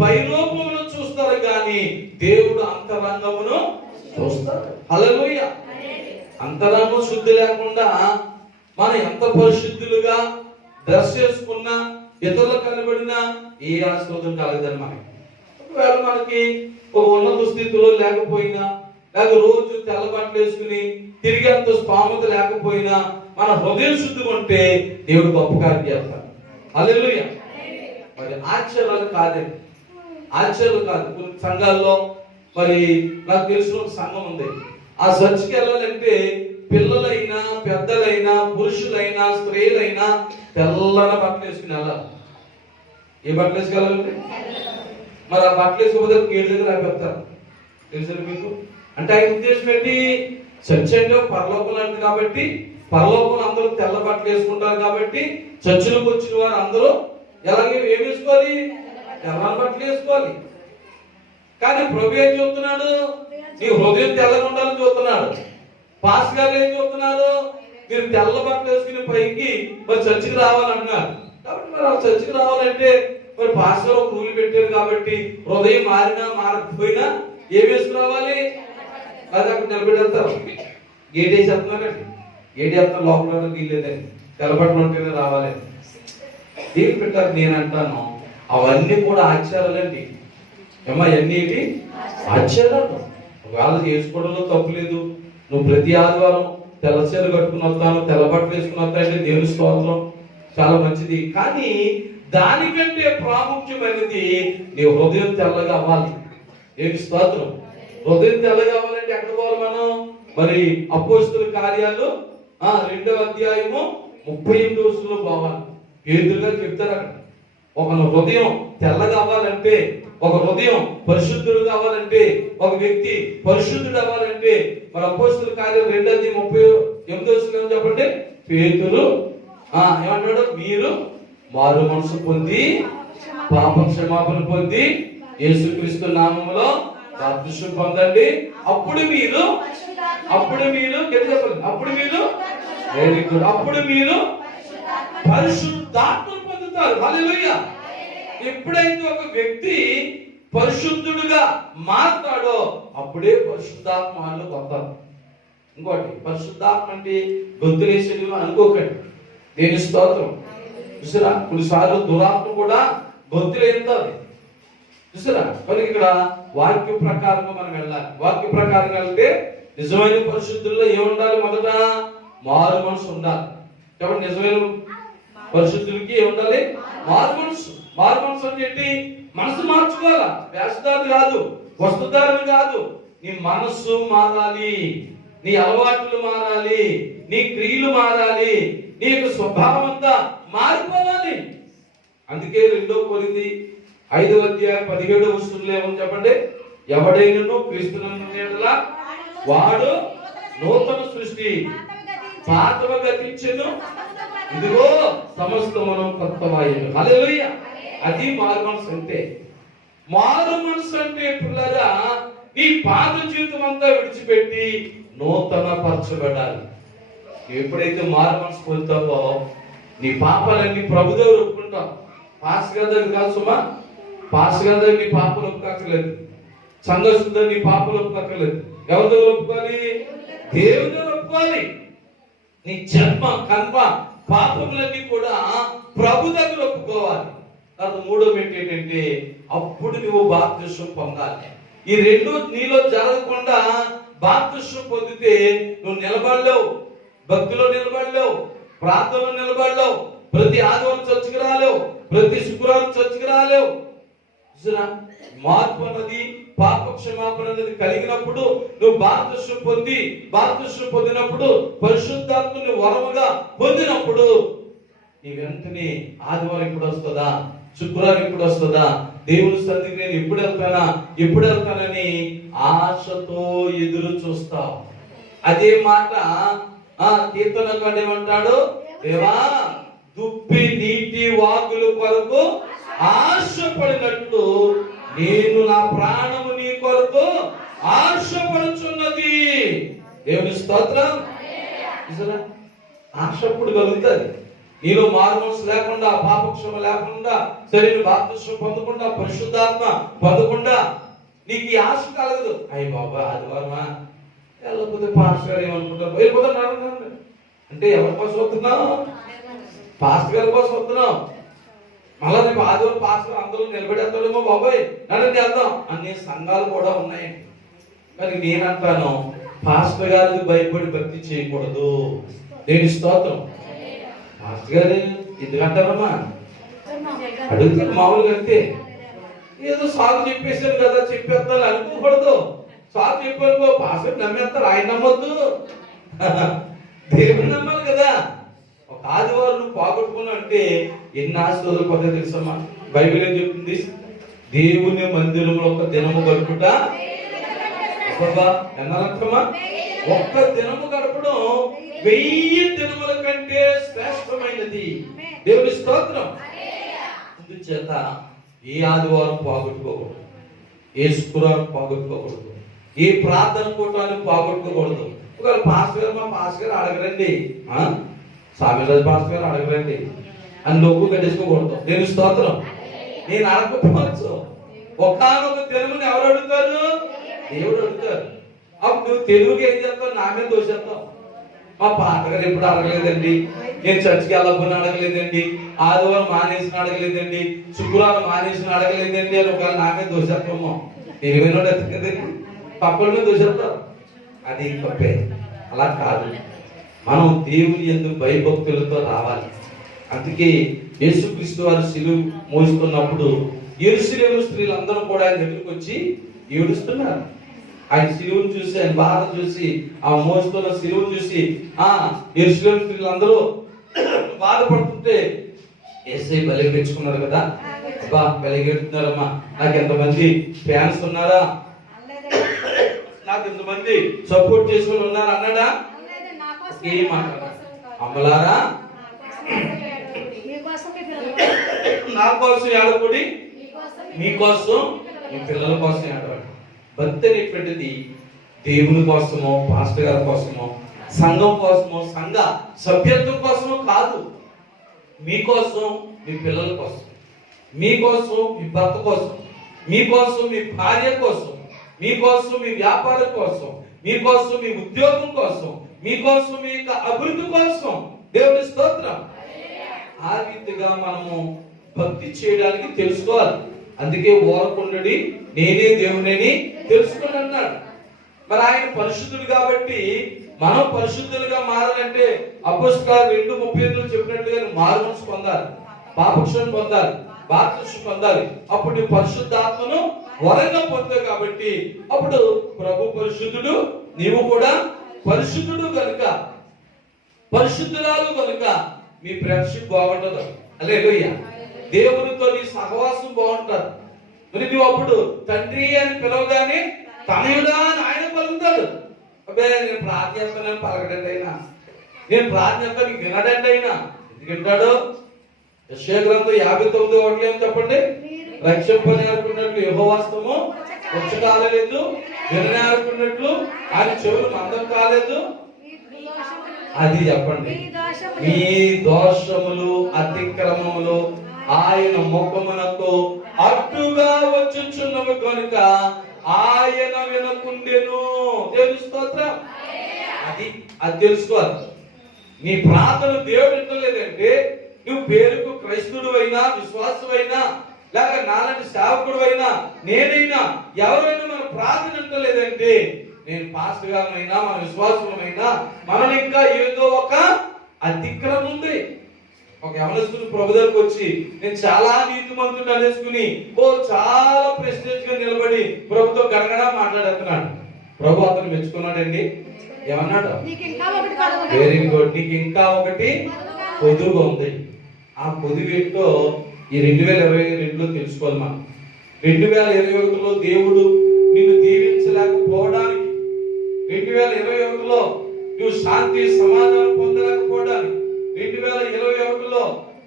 పై రూపమును చూస్తారు కానీ దేవుడు అంతరంగమును చూస్తాడు. హల్లెలూయా. అంతరంగం శుద్ధి లేకుండా మనం ఎంత పరిశుద్ధులుగా డ్రెస్ చేసుకున్నా ఇతరులకు కనబడినా ఏ ఆశీర్వాదం కలగదని మనకి. ఒకవేళ మనకి ఒక ఉన్నత స్థితిలో లేకపోయినా, లేక రోజు తెల్లబట్టలు వేసుకుని తిరిగేంత స్థోమత లేకపోయినా మన హృదయం శుద్ధిగా ఉంటే దేవుడు గొప్ప కార్యం చేస్తాడు. హల్లెలూయా. మరి ఆశ్చర్యాలు కాదండి, ఆశ్చర్యాలు కాదు. కొన్ని సంఘాల్లో మరి నాకు తెలిసిన ఒక సంఘం ఉంది. ఆ చర్చికి వెళ్ళాలంటే పిల్లలైనా పెద్దలైనా పురుషులైనా స్త్రీలైనా తెల్లని బట్టలు వేసుకుని వెళ్ళాలి. ఏ బట్టలు వేసుకెళ్ళాలంటే మరి ఆ బట్టలు వేసుకోకపోతే గేటు దగ్గర ఆపేస్తారు. తెలుసు మీకు? అంటే ఆయన ఉద్దేశం ఏంటి? చర్చ్ అంటే పరలోకం లాంటిది కాబట్టి పరలోకం అందరూ తెల్ల బట్టలు వేసుకుంటారు కాబట్టి చర్చిలోకి వచ్చిన వారు అందరూ ఎలాగే ఏం వేసుకోవాలి? తెల్లని బట్టలు వేసుకోవాలి. కానీ ప్రభు ఏం చూస్తున్నాడు? నీ హృదయం తెల్లగా ఉండాలని చూస్తున్నాడు. పాస్ గారు ఏం చూస్తున్నారు? మీరు తెల్ల బట్టలు వేసుకుని పైకి మరి చర్చికి రావాలంటున్నారు. కాబట్టి మరి ఆ చర్చికి రావాలంటే మరి పాస్టర్ ఒక రూల్ పెట్టారు కాబట్టి హృదయం మారినా మారకపోయినా ఏం వేసుకురావాలి? అది అక్కడ నిలబెడతారు. గేట్ వేసి వెళ్తున్నారండి, గేట్ వేస్తాను లోపల వీల్లేదండి, తెల్లబట్టలు ఉంటేనే రావాలి. దేని పెట్టారు? నేను అంటాను అవన్నీ కూడా ఆచారాలండి. ఏమా అన్నీ ఆచారాలు. ఒకవేళ చేసుకోవడంలో తప్పు లేదు. నువ్వు ప్రతి ఆదివారం తెల్ల చీర కట్టుకుని వస్తాను, తెల్ల బట్టలు వేసుకుని వస్తాయంటే దేవుని స్తోత్రం, చాలా మంచిది. కానీ దానికంటే ప్రాముఖ్యమైనది నీ హృదయం తెల్లగా అవ్వాలి. దేవుని స్తోత్రం. హృదయం తెల్లగా అవ్వాలంటే ఎక్కడ పోవాలి మనం? మరి అపోస్తలుల కార్యాలు 2వ అధ్యాయము 38 పోవాలి. పేతురుగా చెప్తారు అక్కడ. ఒక హృదయం తెల్లగా అవ్వాలంటే, ఒక హృదయం పరిశుద్ధుడు కావాలంటే, ఒక వ్యక్తి పరిశుద్ధుడు అవ్వాలంటే మరి అపోస్తలుల కార్యం 2వ అధ్యాయం 38 చెప్పండి. పేతురు ఏమంటాడు? మీరు మారు మనసు పొంది పాప క్షమాపణ పొంది యేసుక్రీస్తు నామములో బాప్తిస్మం పొందండి, అప్పుడు మీరు వెరీ గుడ్, అప్పుడు మీరు పరిశుద్ధాత్మను పొందుతారు. హల్లెలూయా. ఎప్పుడైతే ఒక వ్యక్తి పరిశుద్ధుడుగా మారుతాడో అప్పుడే పరిశుద్ధాత్మలు వస్తారు. ఇంకోటి పరిశుద్ధాత్మ అంటే గొంతులేసేది అనుకోకండి. దేని స్తోత్రం. చూసారా, కొన్నిసార్లు దురాత్మ కూడా గొంతులేస్తుంది. చూసారా, కనుక ఇక్కడ వాక్య ప్రకారంగా మనం వెళ్ళాలి. వాక్య ప్రకారంగా వెళ్తే నిజమైన పరిశుద్ధుల్లో ఏముండాలి? మొదట మారు మనసు ఉండాలి. కాబట్టి నిజమైన పరిశుద్ధులకి ఏముండాలి? మారు మనసు. మారు మనసు అంటే ఏంటి? మనసు మార్చుకోవాలా, వేషధారణ కాదు, వస్తుధారణ కాదు. నీ మనస్సు మారాలి, నీ అలవాట్లు మారాలి, నీ క్రియలు మారాలి, నీ యొక్క స్వభావం అంతా మారిపోవాలి. అందుకే 2 కొరింథీ 5వ అధ్యాయం 17వ వచనంలో ఏమని చెప్పండి? ఎవడైనను క్రీస్తునందు ఎడల వాడు నూతన సృష్టి, పాతవ గతించెను, ఇదిగో సమస్తమును కొత్తవాయెను. హల్లెలూయా. అది మారు మనసు అంటే. మారు మనసు అంటే పిల్లగా నీ పాత జీవితం అంతా విడిచిపెట్టి నూతన పరచబడాలి. ఎప్పుడైతే మారు మనసు పొందుతావో నీ పాపాలన్నీ ప్రభు దగ్గర ఒప్పుకుంటావు. పాస్ గారి దగ్గర కాదు సుమా, పాస్ గారి దగ్గర నీ పాపలు ఒప్పుకోక్కర్లేదు, సంఘస్థుల దగ్గర నీ పాపలు ఒప్పుకోక్కర్లేదు. ఎవరి దగ్గర ఒప్పుకోవాలి? దేవుని దగ్గర ఒప్పుకోవాలి. నీ జన్మ కర్మ పాపములన్నీ కూడా ప్రభు దగ్గర ఒప్పుకోవాలి. తర్వాత 3వ మెట్టు ఏంటంటే అప్పుడు నువ్వు బాప్తిస్మం పొందాలి. ఈ 2 నీలో జరగకుండా బాప్తిస్మం పొందితే నువ్వు నిలబడలేవు, భక్తిలో నిలబడలేవు, ప్రార్థనలో నిలబడలేవు, ప్రతి ఆదివారం చర్చికి రాలేవు, ప్రతి శుక్రవారం చర్చికి రాలేవు. మార్పు అన్నది, పాప క్షమాపణ అనేది కలిగినప్పుడు నువ్వు బాప్తిస్మం పొందినప్పుడు పరిశుద్ధాత్మని వరముగా పొందినప్పుడు ఈ వెంటనే ఆదివారం ఎప్పుడు వస్తుందా, శుక్రవారం ఎప్పుడు వస్తుందా, దేవుని సన్నిధికి నేను ఎప్పుడు వెళ్తానని ఆశతో ఎదురు చూస్తావు. అదే మాట కీర్తనకారుడు ఏమంటాడు, దేవా దుప్పి నీటి వాగుల కొరకు ఆశపడినట్లు నేను నా ప్రాణము నీ కొరకు ఆశపడుచున్నది. దేవుని స్తోత్రం. ఆశ ఎప్పుడు కలుగుతుంది? నీలో మారుమనసు లేకుండా, పాపక్షమ లేకుండా, శరీర బాప్తిస్మం పొందకుండా, పరిశుద్ధాత్మ పొందకుండా నీకు ఈ ఆశ కలగదు. అయ్యి బాబా ఆదివారమా వెళ్ళకపోతే పాస్టర్ గారు ఏమనుకుంటారు, వెళ్ళిపోతున్నారు అంటే ఎవరి కోసం వస్తున్నావు? పాస్టర్ గారి కోసం వస్తున్నావు. మళ్ళా రేపు ఆదివారం పాస్టర్ అందరూ నిలబడేస్తాడేమో బాబాయ్ నన్ను వెళ్దాం అన్ని సంఘాలు కూడా ఉన్నాయండి. కానీ నేనంటాను, పాస్టర్ గారికి భయపడి భక్తి చేయకూడదు. దేవుని స్తోత్రం. పాస్టర్ గారు ఎందుకంటారమ్మా అడుగుతుంది మామూలుగా అంతే. ఏదో సాగు చెప్పేశారు కదా చెప్పేస్తాను అనుకోకూడదు. సాగు చెప్పారు పాస్టర్ నమ్మేస్తారు, ఆయన నమ్మొద్దు, దేవుని నమ్మాలి కదా. ఒక ఆదివారం నువ్వు పోగొట్టుకున్నావు అంటే ఎన్ని ఆశీర్వాదాలు పొందే తెలుసమ్మా. బైబిల్ ఏం చెప్తుంది? దేవుని మందిరంలో ఒక దినము గడుపుట ఎన్నరకమా? ఒక్క దినము గడపడం 1000 దినముల కంటే శ్రేష్టమైనది. దేవుని స్తోత్రం. అందుచేత ఏ ఆదివారం పోగొట్టుకోకూడదు, ఏ శుక్రవారం పోగొట్టుకోకూడదు, ఏ ప్రార్థన కూటాన్ని పోగొట్టుకోకూడదు. ఒకవేళ పాస్టర్ గారు మా పాస్టర్ గారు అడగరండి, స్వామిరాజు పాస్టర్ గారు అడగరండి అని లోపు కట్టేసుకోకూడదు. నేను స్తోత్రం. నేను అడగకపోవచ్చు. ఒకానొక దినముని ఎవరు అడుగుతారు? దేవుడు అడుగుతారు. అప్పుడు తెలుగుకి ఏం చేస్తావు? నా మీద దోషేస్తావు. మా పాస్టర్ గారు ఎప్పుడు అడగలేదండి, నేను చర్చికి వెళ్ళకపోయినా అడగలేదండి, ఆదివారం మానేసిన అడగలేదండి, శుక్రవారం మానేసిన అడగలేదండి అని ఒకవేళ నా మీద దోషేస్తామో తెలివైన కదండి, పక్కల మీద దోషేస్తావు. అది తప్పే. అలా కాదు. మనం దేవుని యందు భయభక్తులతో రావాలి. అందుకే యేసుక్రీస్తు వారు శిలువ మోస్తున్నప్పుడు యెరూషలేము స్త్రీలందరూ కూడా ఆయన దగ్గరికి వచ్చి ఏడుస్తున్నారు. ఆయన శిలువను చూసి, ఆయన బాధ చూసి, ఆ మోస్తున్న శిలువను చూసి యెరూషలేము స్త్రీలందరూ బాధపడుతుంటే యేసయ్య బలి పెంచుకున్నారు కదా, బా బలిగెడుతున్నారమ్మా, నాకు ఎంతమంది ఫ్యాన్స్ ఉన్నారా, నాకు ఎంతమంది సపోర్ట్ చేసుకుని ఉన్నారు అన్నాడా? అమ్మలారా నా కోసం ఏడకుడి, మీకోసం మీ పిల్లల కోసం ఏడవండి. భక్తి అనేటువంటిది దేవుని కోసమో, పాస్టర్ గారి కోసమో, సంఘం కోసమో, సంఘ సభ్యత్వం కోసమో కాదు. మీకోసం, మీ పిల్లల కోసం, మీకోసం, మీ భర్త కోసం, మీకోసం, మీ భార్య కోసం, మీకోసం, మీ వ్యాపారం కోసం, మీకోసం, మీ ఉద్యోగం కోసం, మీకోసం, మీ యొక్క అభివృద్ధి కోసం. దేవుని స్తోత్రం. ఆ రీతిగా మనము భక్తి చేయడానికి తెలుసుకోవాలి. అందుకే ఓరకుండడి నేనే దేవుని తెలుసుకుని అన్నాడు. మరి ఆయన పరిశుద్ధుడు కాబట్టి మనం పరిశుద్ధులుగా మారాలంటే అపోస్తలుల 2:35 చెప్పినట్టుగా మారుమనసు పొందాలి, పాపక్షమ పొందాలి, బాప్తిస్మం పొందాలి. అప్పుడు నీ పరిశుద్ధాత్మను వరంగా పొందావు కాబట్టి అప్పుడు ప్రభు పరిశుద్ధుడు, నీవు కూడా పరిశుద్ధుడు కనుక, పరిశుద్ధురాలు కనుక మీ ఫ్రెండ్షిప్ బాగుంటుంది. హల్లెలూయా. దేవునితో నీ సహవాసం బాగుంటుంది. మరి నువ్వు అప్పుడు తండ్రి అని పిలవగానే తనయుడా అని ఆయన పలుకుతాడు. అబ్బే నేను ప్రార్థన చేస్తానని పలకడండి అయినా, నేను ప్రార్థన చేస్తాను వినడండి అయినా. ఎందుకు వింటాడు? యెషయా గ్రంథం 59:1 ఏం చెప్పండి? రక్షింపని అనుకున్నట్లు యెహోవాస్తము వచ్చి కాలేదు, వినని అనుకున్నట్లు ఆయన చెవులు మందం కాలేదు. అది చెప్పండి. మీ దోషములు అతిక్రమములు ఆయన ముఖమునకు అడ్డుగా వచ్చుచున్నవి కనుక ఆయన వినకుండెను. దేవుని స్తోత్రం. అది తెలుసుకోవాలి. నీ ప్రార్థన దేవుడు వింటలేదంటే నువ్వు పేరుకు క్రైస్తవుడు అయినా, విశ్వాసం అయినా, లేక నాలాంటి సేవకుడు అయినా, నేనైనా, ఎవరైనా మన ప్రార్థన వింటలేదంటే నేను పాస్టర్ గారైనా, మన విశ్వాసమైనా మనం ఇంకా ఏదో ఒక అతిక్రమం ఉంది. ఒక యవనస్తుడు ప్రభు దగ్గరకు వచ్చి నేను చాలా నీతిమంతుడు అనేసుకుని చాలా ప్రెస్టేజ్ గా నిలబడి ప్రభుతో గడగడా మాట్లాడుతున్నాడు. ప్రభు అతను మెచ్చుకున్నాడండి. ఏమన్నాడు? వెరీ గుడ్, నీకు ఇంకా ఒకటి కొద్దుగా ఉంది. ఆ పొదివేంటో ఈ 2022లో తెలుసుకోవాలి మనం. 2021లో దేవుడు నిన్ను దీవించలేకపోవడానికి, 2021లో నువ్వు శాంతి సమాధానం పొందలేకపోవడానికి, 2021లో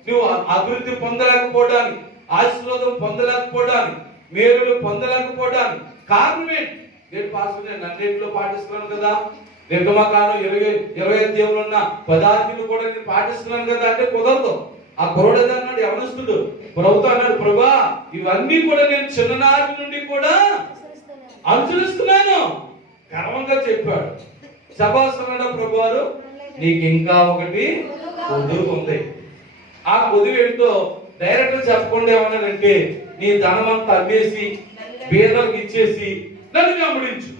నువ్వు అభివృద్ధి పొందలేకపోవడానికి, ఆశీర్వాదం పొందలేకపోవడానికి, మేలులు పొందలేకపోవడానికి కారణమే నేను పాస్టర్ నేను అన్నింటిలో పాటిస్తున్నాను కదా, నిర్గమకాండం 20 అధ్యాయంలో ఉన్న 10 ఆజ్ఞలు కూడా నేను పాటిస్తున్నాను కదా అంటే కుదరదు. ఆ కుర్రోడు అన్నాడు, యవనస్తుడు ప్రభుతో అన్నాడు, ప్రభా ఇవన్నీ కూడా నేను చిన్ననాటి నుండి కూడా అనుసరిస్తున్నాను గర్వంగా చెప్పాడు. శబాస్ అన్నాడు ప్రభువారు, నీకు ఇంకా ఒకటి కొదువు ఉంది. ఆ కొదువు ఏంటో డైరెక్ట్ చెప్పకుండా ఏమన్నాడంటే, నీ ధనమంతా అమ్మేసి పేదలకు ఇచ్చేసి నన్ను వెంబడించు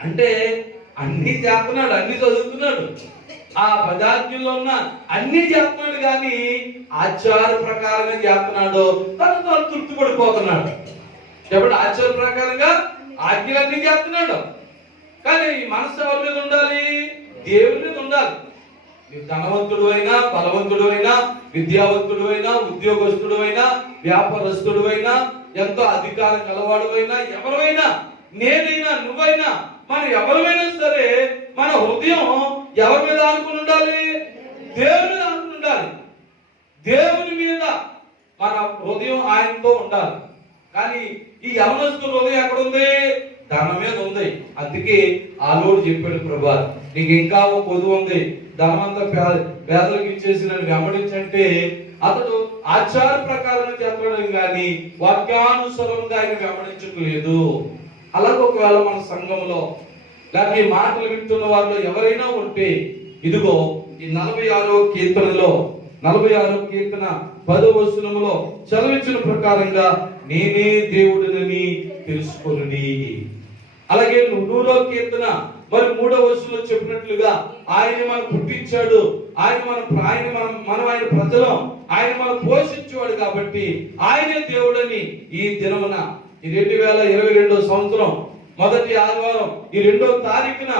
అంటే అన్ని చేస్తున్నాడు, అన్ని చదువుతున్నాడు, ఆ 10 ఆజ్ఞల్లో ఉన్న అన్ని చేస్తున్నాడు, కానీ ఆచార ప్రకారంగా చేస్తున్నాడు, తను తృప్తి పడిపోతున్నాడు. చెప్పండి, ఆచార ప్రకారంగా ఆజ్ఞలన్నీ చేస్తున్నాడు, కానీ మనసు ఎవరి మీద ఉండాలి? దేవుని మీద ఉండాలి. నీవు ధనవంతుడు అయినా, బలవంతుడు అయినా, విద్యావంతుడు అయినా, ఉద్యోగస్తుడు అయినా, వ్యాపారస్తుడు అయినా, ఎంతో అధికారం గలవాడు అయినా, ఎవరైనా, నేనైనా, నువ్వైనా, మనం ఎవరైనా సరే మన హృదయం ఎవరి మీద ఆనుకుని ఉండాలి? దేవుని మీద ఆనుకుని ఉండాలి. దేవుని మీద మన హృదయం ఆయనతో ఉండాలి. కానీ ఈ యవనస్తుల హృదయం ఎక్కడ ఉంది? ధనం మీద ఉంది. అందుకే ఆ లోడు చెప్పాడు, ప్రభా నీకు ఇంకా ఒక పొదువు ఉంది, ధనమంతా పేదలకు ఇచ్చేసి నన్ను వెంబడించంటే అతడు ఆచార ప్రకారం చేస్తున్నాడు, కానీ వాక్యానుసారంగా ఆయన వెంబడించట్లేదు. అలాగే ఒకవేళ మన సంఘంలో లేకపోతే ఈ మాటలు వింటున్న వారిలో ఎవరైనా ఉంటే, ఇదిగో ఈ 46వ కీర్తనలో 46వ కీర్తన 10వ వచనములో చదివించిన ప్రకారంగా నేనే దేవుడిని తెలుసుకొనుడి. అలాగే 100వ కీర్తన మరి 3వ వచనంలో చెప్పినట్లుగా ఆయన మనం పుట్టించాడు, మనం ఆయన ప్రజలం, ఆయన మనం పోషించేవాడు కాబట్టి ఆయనే దేవుడని ఈ దినమున ఈ 2022వ సంవత్సరం మొదటి ఆదివారం ఈ 2వ తారీఖున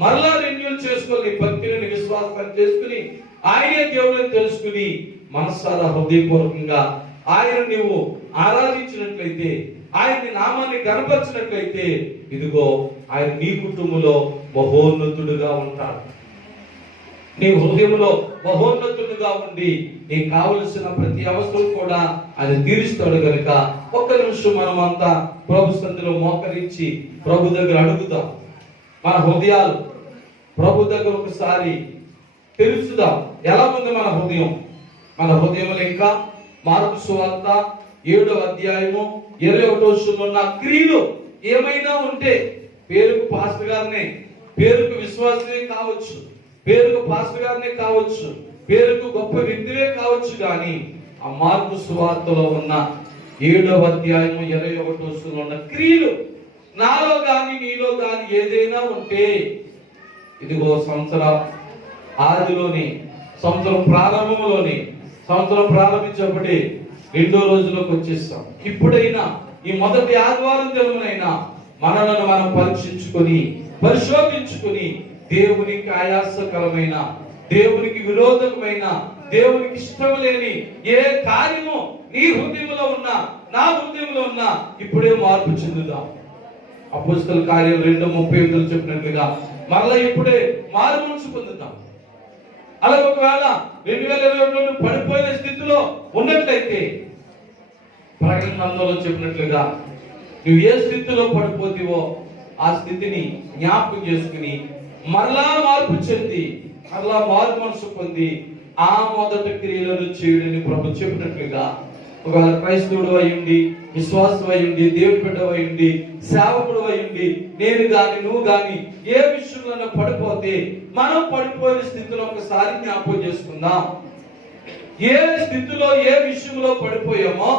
మరలా రెన్యూల్ చేసుకొని భక్తిని విశ్వాసం చేసుకుని ఆయనే దేవుడని తెలుసుకుని మనసారా హృదయపూర్వకంగా ఆయన నీవు ఆరాధించినట్లయితే, ఆయన్ని నామాన్ని కనపరిచినట్లయితే, ఇదిగో ఆయన నీ కుటుంబంలో మహోన్నతుడుగా ఉంటాడు. నీ హృదయంలో మహోన్నతుడుగా ఉండి నీకు కావలసిన ప్రతి అవసరం కూడా ఆయన తీరుస్తాడు. కనుక ఒక్క నిమిషం మనం అంతా ప్రభు సన్నిధిలో మోకరించి ప్రభు దగ్గర అడుగుదాం. మన హృదయాలు ప్రభు దగ్గర ఒకసారి తెలుసుదాం. ఎలా ఉంది మన హృదయం? మన హృదయంలో ఇంకా మార్కు సువార్త 7వ అధ్యాయము 21వ వచనంలో ఉన్న క్రియలు ఏమైనా ఉంటే, పేరుకు పాస్టర్ గారిని, పేరుకు విశ్వాసమే కావచ్చు, పేరుకు పాస్టర్ గారినే కావచ్చు, పేరుకు గొప్ప వ్యక్తివే కావచ్చు, కానీ ఆ మార్కు సువార్తలో ఉన్న 7వ అధ్యాయము 21వ వచనంలో ఉన్న క్రియలు నాలో గాని నీలో గాని ఏదైనా ఉంటే, ఇదిగో సంవత్సరం ఆదిలోని, సంవత్సరం ప్రారంభంలోని, సంవత్సరం ప్రారంభించబడి 2వ రోజులోకి వచ్చేస్తాం. ఇప్పుడైనా ఈ మొదటి ఆదివారం దినమునైనా మనలను మనం పరీక్షించుకొని పరిశోధించుకొని దేవునికి ఆయాసకరమైన, దేవునికి విరోధకమైన, దేవునికి ఇష్టం లేని ఏ కార్యము నీ హృదయంలో ఉన్నా, నా హృదయంలో ఉన్నా ఇప్పుడే మార్పు చెందుదాం. అపోస్తలుల కార్యాలు 2:38 చెప్పినట్లుగా మరలా ఇప్పుడే మారు మనసు పొందుతాం. అలా ఒకవేళ 2022 పడిపోయిన స్థితిలో ఉన్నట్లయితే, ప్రకటన గ్రంథంలో చెప్పినట్లుగా నువ్వు ఏ స్థితిలో పడిపోతావో ఆ స్థితిని జ్ఞాపకం చేసుకుని మరలా మార్పు చెంది, మరలా మారు మనసు పొంది ఆ మొదటి క్రియలను చేయడని ప్రభు చెప్పినట్లుగా, ఒకవేళ క్రైస్తవుడు అయ్యుండి, విశ్వాసం అయ్యుండి, దేవుని బిడ్డ అయ్యుండి, సేవకుడు అయ్యుండి, నేను గాని నువ్వు గాని ఏ విషయంలో పడిపోతే మనం పడిపోయిన స్థితిలో ఒకసారి జ్ఞాపకం చేసుకుందాం. ఏ స్థితిలో ఏ విషయంలో పడిపోయామో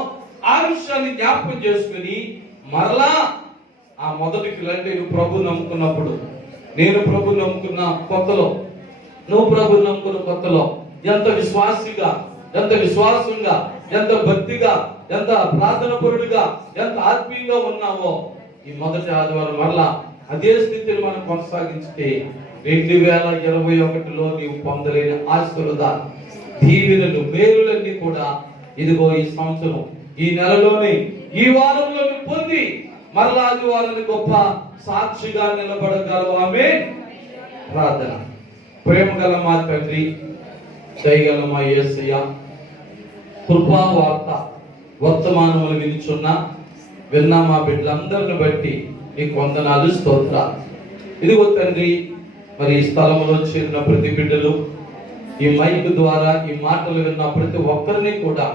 ఆ విషయాన్ని జ్ఞాపకం చేసుకుని మరలా ఆ మొదటి అంటే నువ్వు ప్రభు నమ్ముకున్నప్పుడు, నేను ప్రభు నమ్ముకున్న కొత్తలో, నువ్వు ప్రభు నమ్ముకున్న కొత్తలో ఎంత విశ్వాసిగా, ఎంత విశ్వాసంగా, ఎంత భక్తిగా, ఎంత ప్రార్థన పరుడుగా, ఎంత ఆత్మీయంగా ఉన్నావో ఈ మొదటి ఆదివారం వల్ల అదే స్థితిని మనం కొనసాగించితే 2021లో నీవు పొందలేని ఆశీర్వాదాలు, దీవెనలు మేలులన్నీ కూడా ఇదిగో ఈ సంవత్సరం ఈ నెలలోనే ఈ వారంలోనే పొంది మరలా ఆదివారాన్ని గొప్ప సాక్షిగా నిలబడగలవు. ఆమె ప్రార్థన. ప్రేమ గల మా తండ్రి, దయగల మా యేసయ్య, కృపా వార్త వర్తమానములు విన్న మా బిడ్డలందరిని బట్టి నీకు వందనాలు, స్తోత్రాలు. ఇదిగో తండ్రి, మరి ఈ స్థలంలో చేరిన ప్రతి బిడ్డలు ఈ మైక్ ద్వారా ఈ మాటలు విన్న ప్రతి ఒక్కరిని కూడా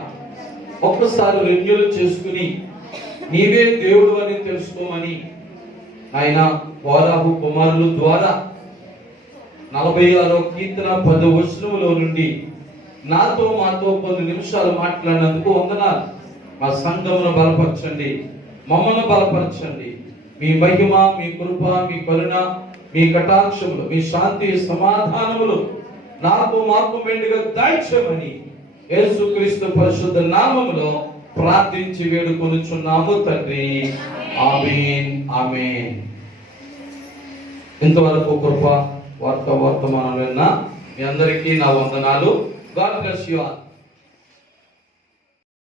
ఒక్కసారి రెన్యూల్ చేసుకుని నీవే దేవుడు అని తెలుసుకోమని ఆయన కోరాహు కుమారుల ద్వారా 46వ కీర్తన 10వ వచనములో నుండి మాతో కొన్ని నిమిషాలు మాట్లాడినందుకు వందనాలు. మా సంఘమును బలపరచండి, మమ్మల్ని బలపరచండి. మీ మహిమ, మీ కృప, మీ కరుణ, మీ కటాక్షములు, మీ శాంతి సమాధానములు మాకు మెండుగా దాయిచ్చమని యేసుక్రీస్తు పరిశుద్ధ నామములో ప్రార్థించి వేడుకొనుచున్నాము తండ్రి. ఆమేన్, ఆమేన్. ఇంతవరకు కృప వర్తమానం విన్న మీ అందరికీ నా వందనాలు. God bless you all.